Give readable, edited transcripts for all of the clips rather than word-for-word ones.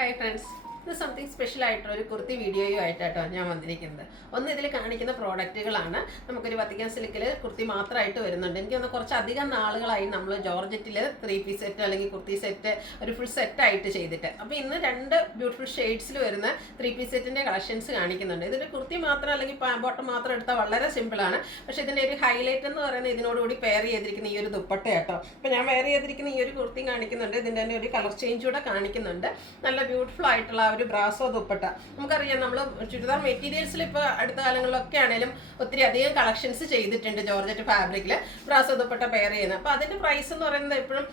Hi friends, ഇത് something special ആയിട്ടുള്ള ഒരു കുർത്തി വീഡിയോയും ആയിട്ടാട്ടോ ഞാൻ വന്നിരിക്കുന്നത്. ഒന്ന് ഇതിൽ കാണിക്കുന്ന പ്രോഡക്റ്റുകളാണ്. നമുക്കൊരു വത്തിക്കാൻ സിൽക്കിൽ കുർത്തി മാത്രമായിട്ട് വരുന്നുണ്ട്. എനിക്കൊന്ന് കുറച്ചധികം നാളുകളായി നമ്മൾ ജോർജറ്റിൽ 3 പീസ് സെറ്റ് അല്ലെങ്കിൽ കുർത്തി സെറ്റ് ഒരു ഫുൾ സെറ്റായിട്ട് ചെയ്തിട്ട്. അപ്പോൾ ഇന്ന് 2 ബ്യൂട്ടിഫുൾ ഷെയ്ഡ്സിൽ വരുന്ന 3 പീസ് സെറ്റിൻ്റെ കളക്ഷൻസ് കാണിക്കുന്നുണ്ട്. ഇതിൻ്റെ കുർത്തി മാത്രം അല്ലെങ്കിൽ ബോട്ടം മാത്രം എടുത്താൽ വളരെ സിമ്പിളാണ്. പക്ഷേ ഇതിൻ്റെ ഒരു ഹൈലൈറ്റ് എന്ന് പറയുന്നത് ഇതിനോടുകൂടി പെയർ ചെയ്തിരിക്കുന്ന ഈ ഒരു ദുപ്പട്ട കേട്ടോ. അപ്പോൾ ഞാൻ വെയർ ചെയ്തിരിക്കുന്ന ഈ ഒരു കുർത്തി കാണിക്കുന്നുണ്ട്. ഇതിൻ്റെ തന്നെ ഒരു കളർ ചേഞ്ച് കൂടെ കാണിക്കുന്നുണ്ട്. നല്ല ബ്യൂട്ടിഫുൾ ആയിട്ടുള്ള ഒരു ബ്രാസോ ദുപ്പട്ട. നമുക്കറിയാം, നമ്മൾ ചുരിദാർ മെറ്റീരിയൽസിൽ ഇപ്പോൾ അടുത്ത കാലങ്ങളിലൊക്കെ ആണെങ്കിലും ഒത്തിരി അധികം കളക്ഷൻസ് ചെയ്തിട്ടുണ്ട് ജോർജറ്റ് ഫാബ്രിക്കിൽ ബ്രാസോ ദുപ്പട്ട പെയർ ചെയ്യുന്നത്. അപ്പോൾ അതിൻ്റെ പ്രൈസ് എന്ന് പറയുന്നത് എപ്പോഴും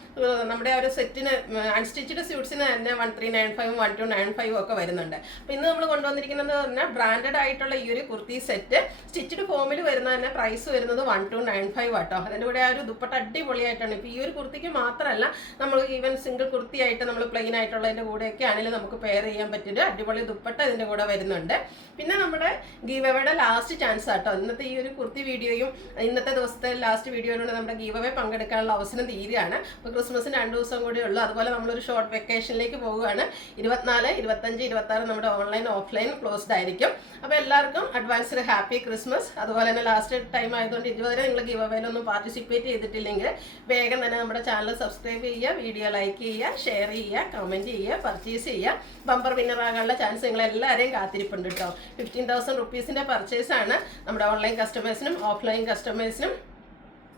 നമ്മുടെ ഒരു സെറ്റിന് അൺസ്റ്റിച്ചഡ് സ്യൂട്ട്സിന് തന്നെ 1395 1295 ഒക്കെ വരുന്നുണ്ട്. അപ്പോൾ ഇന്ന് നമ്മൾ കൊണ്ടുവന്നിരിക്കുന്നത് പറഞ്ഞാൽ ബ്രാൻഡഡ് ആയിട്ടുള്ള ഈ ഒരു കുർത്തി സെറ്റ് സ്റ്റിച്ചഡ് ഫോമിൽ വരുന്ന തന്നെ പ്രൈസ് വരുന്നത് 1295 ആട്ടോ. അതിൻ്റെ കൂടെ ആ ഒരു ദുപ്പട്ട അടിപൊളിയായിട്ടാണ്. ഇപ്പോൾ ഈ ഒരു കുർത്തിക്ക് മാത്രമല്ല, നമ്മൾ ഈവൻ സിംഗിൾ കുർത്തിയായിട്ട് നമ്മൾ പ്ലെയിൻ ആയിട്ടുള്ളതിൻ്റെ കൂടെയൊക്കെ ആണെങ്കിലും നമുക്ക് പെയർ ചെയ്യാൻ പറ്റിയിട്ട് അടിപൊളി ദുപ്പട്ട ഇതിൻ്റെ കൂടെ വരുന്നുണ്ട്. പിന്നെ നമ്മുടെ ഗീവ് അവേയുടെ ലാസ്റ്റ് ചാൻസ് ആട്ടോ. ഇന്നത്തെ ഈ ഒരു കുർത്തി വീഡിയോയും ഇന്നത്തെ ദിവസത്തെ ലാസ്റ്റ് വീഡിയോയിലൂടെ നമ്മുടെ ഗീവ് അവേ പങ്കെടുക്കാനുള്ള അവസരം തീരുകയാണ്. അപ്പോൾ ക്രിസ്മസിന് 2 ദിവസം കൂടി ഉള്ളൂ. അതുപോലെ നമ്മളൊരു ഷോർട്ട് വെക്കേഷനിലേക്ക് പോവുകയാണ്. 24, 25, 26 നമ്മുടെ ഓൺലൈൻ ഓഫ്ലൈൻ ക്ലോസ്ഡ് ആയിരിക്കും. അപ്പോൾ എല്ലാവർക്കും അഡ്വാൻസ്ഡ് ഹാപ്പി ക്രിസ്മസ്. അതുപോലെ തന്നെ ലാസ്റ്റ് ടൈം ആയതുകൊണ്ട് ഇതുവരെ നിങ്ങൾ ഗീവ് അവേയിലൊന്നും പാർട്ടിസിപ്പേറ്റ് ചെയ്തിട്ടില്ലെങ്കിൽ വേഗം തന്നെ നമ്മുടെ ചാനൽ സബ്സ്ക്രൈബ് ചെയ്യുക, വീഡിയോ ലൈക്ക് ചെയ്യുക, ഷെയർ ചെയ്യുക, കമൻറ്റ് ചെയ്യുക, പർച്ചേസ് ചെയ്യുക. ബമ്പർ വിന്നർ ആകാനുള്ള ചാൻസ് നിങ്ങൾ എല്ലാവരെയും കാത്തിരിപ്പുണ്ട് കേട്ടോ. 15,000 റുപ്പീസിൻ്റെ പർച്ചേസാണ് നമ്മുടെ ഓൺലൈൻ കസ്റ്റമേഴ്സിനും ഓഫ്ലൈൻ കസ്റ്റമേഴ്സിനും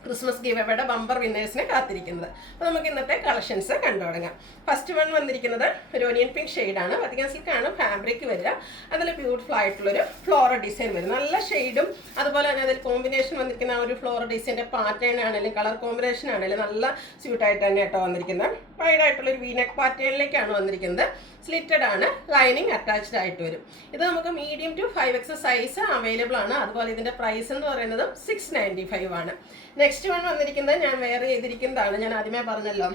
ക്രിസ്മസ് ഗീവ് അവേയുടെ ബമ്പർ വിന്നേഴ്സിനെ കാത്തിരിക്കുന്നത്. അപ്പോൾ നമുക്ക് ഇന്നത്തെ കളക്ഷൻസ് കണ്ടു തുടങ്ങാം. ഫസ്റ്റ് വൺ വന്നിരിക്കുന്നത് ഒരു ഓനിയൻ പിങ്ക് ഷെയ്ഡാണ്. വത്തിക്കാൻ സിൽക്കാണ് ഫാബ്രിക് വരിക. അതിൽ ബ്യൂട്ടിഫുൾ ആയിട്ടുള്ളൊരു ഫ്ലോറൽ ഡിസൈൻ വരും. നല്ല ഷെയ്ഡും അതുപോലെ തന്നെ അതിൽ കോമ്പിനേഷൻ വന്നിരിക്കുന്ന ആ ഒരു ഫ്ലോറൽ ഡിസൈൻ്റെ പാറ്റേൺ ആണെങ്കിലും കളർ കോമ്പിനേഷൻ ആണെങ്കിലും നല്ല സ്യൂട്ടായിട്ട് തന്നെ കേട്ടോ വന്നിരിക്കുന്നത്. വൈഡ് ആയിട്ടുള്ളൊരു വീനെക്ക് പാറ്റേണിലേക്കാണ് വന്നിരിക്കുന്നത്. സ്ലിറ്റഡ് ആണ്, ലൈനിങ് അറ്റാച്ച്ഡ് ആയിട്ട് വരും. ഇത് നമുക്ക് medium to 5X size available ആണ്. അതുപോലെ ഇതിൻ്റെ പ്രൈസ് എന്ന് പറയുന്നത് 695 ആണ്. നെക്സ്റ്റ് വൺ വന്നിരിക്കുന്നത് ഞാൻ വെയർ ചെയ്തിരിക്കുന്നതാണ്. ഞാൻ ആദ്യമേ പറഞ്ഞല്ലോ,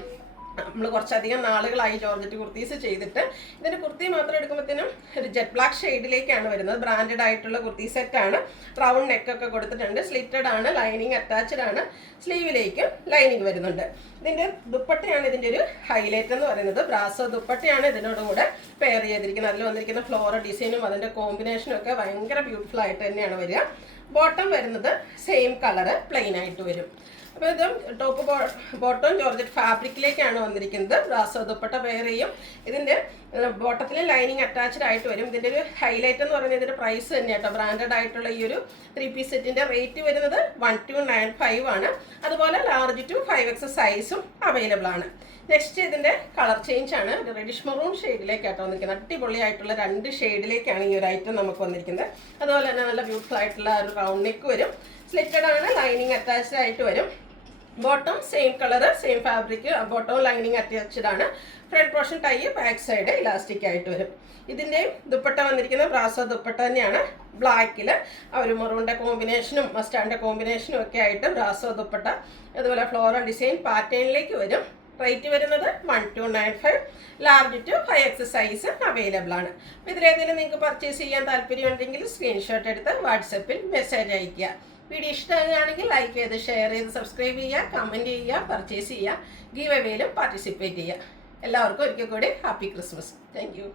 നമ്മൾ കുറച്ചധികം നാളുകളായി ജോർജറ്റ് കുർത്തീസ് ചെയ്തിട്ട്. ഇതിൻ്റെ കുർത്തി മാത്രം എടുക്കുമ്പോഴത്തേനും ഒരു ജെറ്റ് ബ്ലാക്ക് ഷെയ്ഡിലേക്കാണ് വരുന്നത്. ബ്രാൻഡഡ് ആയിട്ടുള്ള കുർത്തി സെറ്റാണ്. റൗണ്ട് നെക്കൊക്കെ കൊടുത്തിട്ടുണ്ട്. സ്ലിറ്റഡ് ആണ്, ലൈനിങ് അറ്റാച്ച്ഡ് ആണ്. സ്ലീവിലേക്ക് ലൈനിങ് വരുന്നുണ്ട്. ഇതിൻ്റെ ദുപ്പട്ടയാണ് ഇതിൻ്റെ ഒരു ഹൈലൈറ്റ് എന്ന് പറയുന്നത്. ബ്രാസോ ദുപ്പട്ടയാണ് ഇതിനോടുകൂടെ പെയർ ചെയ്തിരിക്കുന്നത്. അതിൽ വന്നിരിക്കുന്ന ഫ്ലോറൽ ഡിസൈനും അതിൻ്റെ കോമ്പിനേഷനും ഒക്കെ ഭയങ്കര ബ്യൂട്ടിഫുൾ ആയിട്ട് തന്നെയാണ് വരിക. ബോട്ടം വരുന്നത് സെയിം കളറ് പ്ലെയിൻ ആയിട്ട് വരും. അപ്പോൾ ഇത് ടോപ്പ് ബോട്ടം ജോർജറ്റ് ഫാബ്രിക്കിലേക്കാണ് വന്നിരിക്കുന്നത്. ബ്രാസോ ദുപ്പട്ട പെയർ ചെയ്യും. ഇതിൻ്റെ ബോട്ടത്തിൽ ലൈനിങ് അറ്റാച്ച്ഡ് ആയിട്ട് വരും. ഇതിൻ്റെ ഒരു ഹൈലൈറ്റ് എന്ന് പറയുന്നത് ഇതിൻ്റെ പ്രൈസ് തന്നെ കേട്ടോ. ബ്രാൻഡഡ് ആയിട്ടുള്ള ഈ ഒരു 3 പീസ് സെറ്റിൻ്റെ റേറ്റ് വരുന്നത് 1295 ആണ്. അതുപോലെ ലാർജ് ടു 5X സൈസും അവൈലബിൾ ആണ്. നെക്സ്റ്റ് ഇതിൻ്റെ കളർ ചേഞ്ച് ആണ്. ഒരു റെഡിഷ് മെറൂൺ ഷെയ്ഡിലേക്കാട്ടോ വന്നിരിക്കുന്നത്. അടിപൊളിയായിട്ടുള്ള 2 ഷെയ്ഡിലേക്കാണ് ഈ ഒരു ഐറ്റം നമുക്ക് വന്നിരിക്കുന്നത്. അതുപോലെ തന്നെ നല്ല ബ്യൂട്ടിഫുൾ ആയിട്ടുള്ള ഒരു റൗണ്ട് നെക്ക് വരും. സ്ലിറ്റഡ് ആണ്, ലൈനിങ് അറ്റാച്ച്ഡ് ആയിട്ട് വരും. Bottom same colour same fabric, bottom lining attached ആണ്. Front portion tie, back side elastic ആയിട്ട് വരും. ഇതിൻ്റെയും ദുപ്പട്ട വന്നിരിക്കുന്നത് ബ്രാസോ ദുപ്പട്ട തന്നെയാണ്. ബ്ലാക്കിൽ ആ ഒരു മെറൂണിൻ്റെ കോമ്പിനേഷനും മസ്റ്റാർഡിൻ്റെ കോമ്പിനേഷനും ഒക്കെ ആയിട്ട് ബ്രാസോ ദുപ്പട്ട. അതുപോലെ ഫ്ലോറൽ ഡിസൈൻ പാറ്റേണിലേക്ക് വരും. റേറ്റ് വരുന്നത് 1295. Large to 5X size available ആണ്. അപ്പോൾ ഇതിലേതെങ്കിലും നിങ്ങൾക്ക് പർച്ചേസ് ചെയ്യാൻ താല്പര്യമുണ്ടെങ്കിൽ സ്ക്രീൻഷോട്ട് എടുത്ത് വാട്സപ്പിൽ മെസ്സേജ് അയയ്ക്കുക. വീഡിയോ ഇഷ്ടമാകുകയാണെങ്കിൽ ലൈക്ക് ചെയ്ത് ഷെയർ ചെയ്ത് സബ്സ്ക്രൈബ് ചെയ്യുക, കമൻറ്റ് ചെയ്യുക, പർച്ചേസ് ചെയ്യുക, ഗീവ് അവേയിലും പാർട്ടിസിപ്പേറ്റ് ചെയ്യുക. എല്ലാവർക്കും ഒരിക്കൽ കൂടി ഹാപ്പി ക്രിസ്മസ്. Thank you.